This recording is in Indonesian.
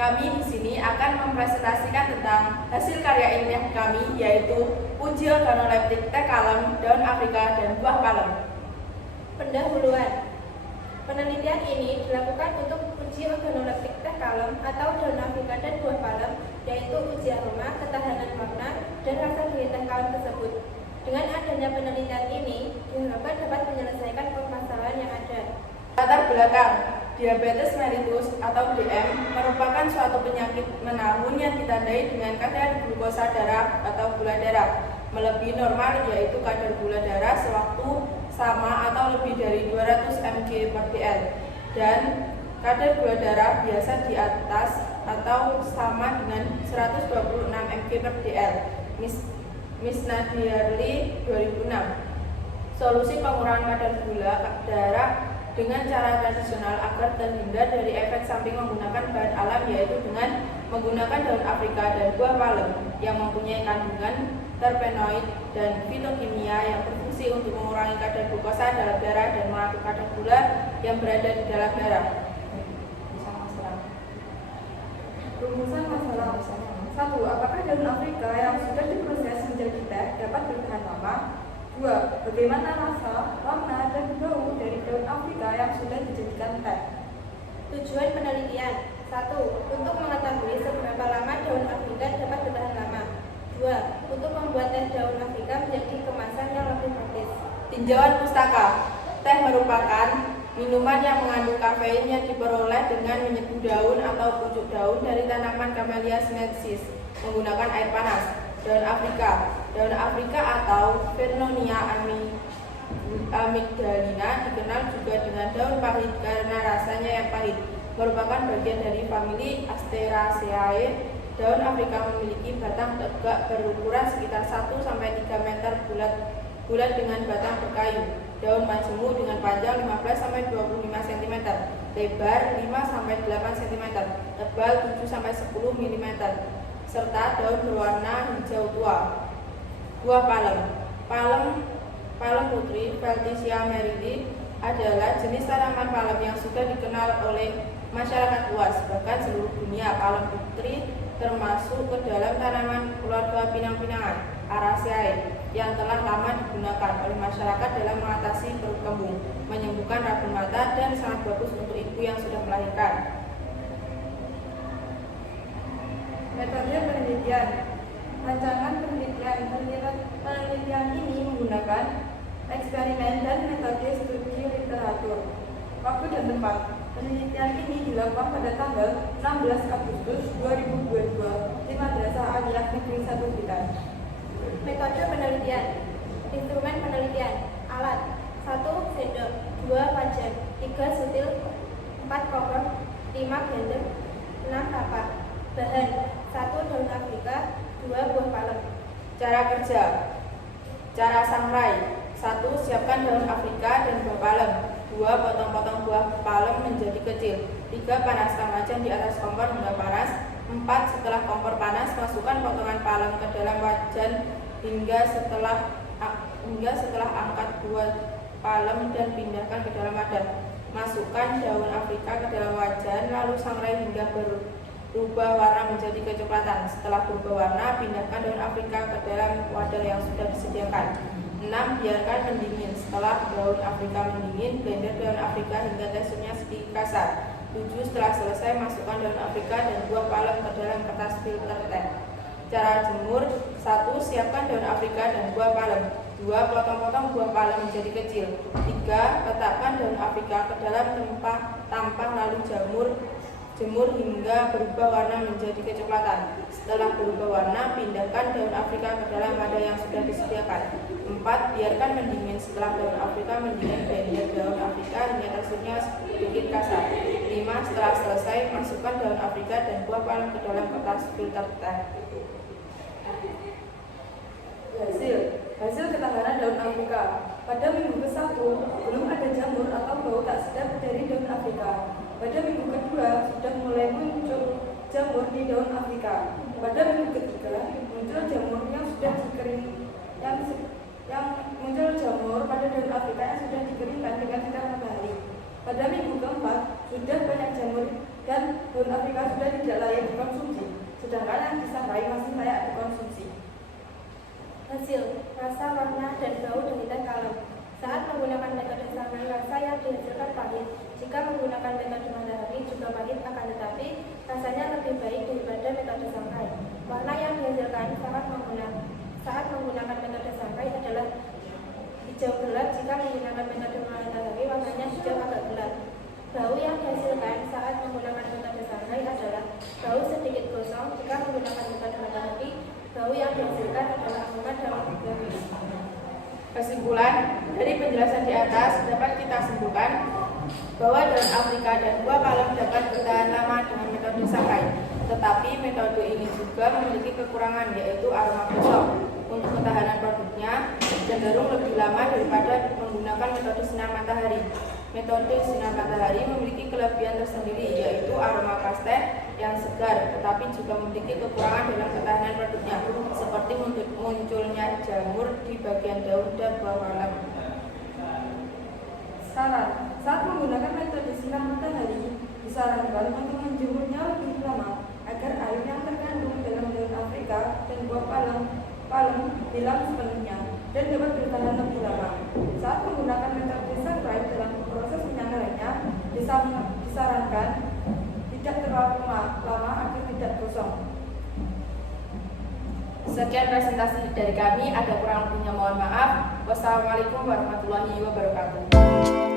Kami di sini akan mempresentasikan tentang hasil karya ilmiah kami, yaitu uji organoleptik teh kalem, daun Afrika, dan buah palem. Pendahuluan. Penelitian ini dilakukan untuk uji organoleptik teh kalem atau daun Afrika dan buah palem, yaitu uji aroma, ketahanan warna, dan rasa dari teh kalem tersebut. Dengan adanya penelitian ini, diharapkan dapat menyelesaikan permasalahan yang ada. Latar belakang. Diabetes mellitus atau DM merupakan suatu penyakit menahun yang ditandai dengan kadar glukosa darah atau gula darah melebihi normal, yaitu kadar gula darah sewaktu sama atau lebih dari 200 mg per dl, dan kadar gula darah biasa di atas atau sama dengan 126 mg per dl. Miss Nadirli 2006. Solusi pengurangan kadar gula darah dengan cara tradisional agar terhindar dari efek samping menggunakan bahan alam, yaitu dengan menggunakan daun Afrika dan buah palem yang mempunyai kandungan terpenoid dan fitokimia yang berfungsi untuk mengurangi kadar glukosa dalam darah dan mengatur kadar gula yang berada di dalam darah. Rumusan masalah. 1. Apakah daun Afrika yang sudah diproses menjadi teh dapat bertahan lama? 2. Bagaimana rasa, warna, dan bau dari daun Afrika yang sudah dijadikan teh? Tujuan penelitian. 1. Untuk mengetahui seberapa lama daun Afrika dapat bertahan lama. 2. Untuk membuat teh daun Afrika menjadi kemasan yang lebih praktis. Tinjauan pustaka. Teh merupakan minuman yang mengandung kafein yang diperoleh dengan menyeduh daun atau pucuk daun dari tanaman Camellia sinensis menggunakan air panas. Daun Afrika. Daun Afrika atau Vernonia amygdalina dikenal juga dengan daun pahit karena rasanya yang pahit. Merupakan bagian dari famili Asteraceae. Daun Afrika memiliki batang tegak berukuran sekitar 1-3 meter bulat dengan batang berkayu. Daun majemuk dengan panjang 15-25 cm, lebar 5-8 cm, tebal 7-10 mm, serta daun berwarna hijau tua. Buah palem. Palem putri Feltisia merili adalah jenis tanaman palem yang sudah dikenal oleh masyarakat luas, bahkan seluruh dunia. Palem putri termasuk ke dalam tanaman keluarga pinang-pinangan Araceae yang telah lama digunakan oleh masyarakat dalam mengatasi perut kembung, menyembuhkan rabun mata, dan sangat bagus untuk ibu yang sudah melahirkan. Metode penelitian. Rancangan penelitian ini menggunakan eksperimen dan metode studi literatur. Waktu dan tempat. Penelitian ini dilakukan pada tanggal 16 Agustus 2022 di Madrasah Aliyah Negeri 1 Blitar. Metode penelitian. Instrumen penelitian. Alat. 1 sendok, 2 wajan, 3 sutil, 4 koper, 5 blender, 6 kapak. Bahan. 1 daun Afrika, 2 buah palem. Cara kerja. Cara sangrai. 1. Siapkan daun Afrika dan buah palem. 2. Potong-potong buah palem menjadi kecil. 3. Panaskan wajan di atas kompor hingga panas. 4. Setelah kompor panas, masukkan potongan palem ke dalam wajan hingga setelah angkat buah palem dan pindahkan ke dalam wadah. Masukkan daun Afrika ke dalam wajan, lalu sangrai hingga berubah warna menjadi kecoklatan. Setelah berubah warna, pindahkan daun Afrika ke dalam wadah yang sudah disediakan. 6. Biarkan mendingin. Setelah daun Afrika mendingin, blender daun Afrika hingga teksturnya sedikit kasar. 7. Setelah selesai, masukkan daun Afrika dan buah palem ke dalam kertas filter teh. Cara jemur. 1. Siapkan daun Afrika dan buah palem. 2. Potong-potong buah palem menjadi kecil. 3. Letakkan daun Afrika ke dalam tampah lalu jemur hingga berubah warna menjadi kecoklatan. Setelah berubah warna, pindahkan daun Afrika ke dalam wadah yang sudah disediakan. 4. Biarkan mendingin. Setelah daun Afrika mendingin, blender daun Afrika hingga teksturnya sedikit kasar. 5. Setelah selesai, masukkan daun Afrika dan buah palem ke dalam kertas filter teh. Hasil ketahanan daun Afrika. Pada minggu ke-1, belum ada jamur atau bau tak sedap dari daun Afrika. Pada minggu kedua, sudah mulai muncul jamur di daun Afrika. Pada minggu ketiga, muncul jamur yang sudah dikering, yang muncul jamur pada daun Afrika yang sudah dikeringkan dengan sinar matahari. Pada minggu keempat, sudah banyak jamur dan daun Afrika sudah tidak layak dan bau dari teh kalem. Saat menggunakan metode sangrai, rasa yang dihasilkan pahit. Jika menggunakan metode matahari juga pahit, akan tetapi rasanya lebih baik daripada metode sangrai. Warna yang dihasilkan saat menggunakan metode sangrai adalah hijau gelap. Jika menggunakan metode matahari, warnanya hijau agak gelap. Bau yang dihasilkan saat menggunakan metode sangrai adalah bau sedikit gosong. Jika menggunakan metode matahari, bau yang dihasilkan adalah aroma daun juga. Kesimpulan, dari penjelasan di atas dapat kita simpulkan bahwa daun Afrika dan buah palem dapat bertahan lama dengan metode sangrai. Tetapi metode ini juga memiliki kekurangan, yaitu aroma gosong. Untuk ketahanan produknya cenderung lebih lama daripada menggunakan metode sinar matahari. Metode sinar matahari memiliki kelebihan tersendiri, yaitu aroma pasteh yang segar, tetapi juga memiliki kekurangan dalam ketahanan produknya, seperti munculnya jamur di bagian daun dan buah palem. Saran, saat menggunakan metode sinar matahari, disarankan untuk menjemurnya lebih lama agar air yang terkandung dalam daun Afrika dan buah palem hilang sepenuhnya dan dapat bertahan lebih lama. Saat menggunakan metode sangrai dalam proses penyangrai-nya, disarankan tidak terlalu lama agar tidak gosong. Sekian presentasi dari kami, ada kurang lebihnya mohon maaf. Wassalamualaikum warahmatullahi wabarakatuh.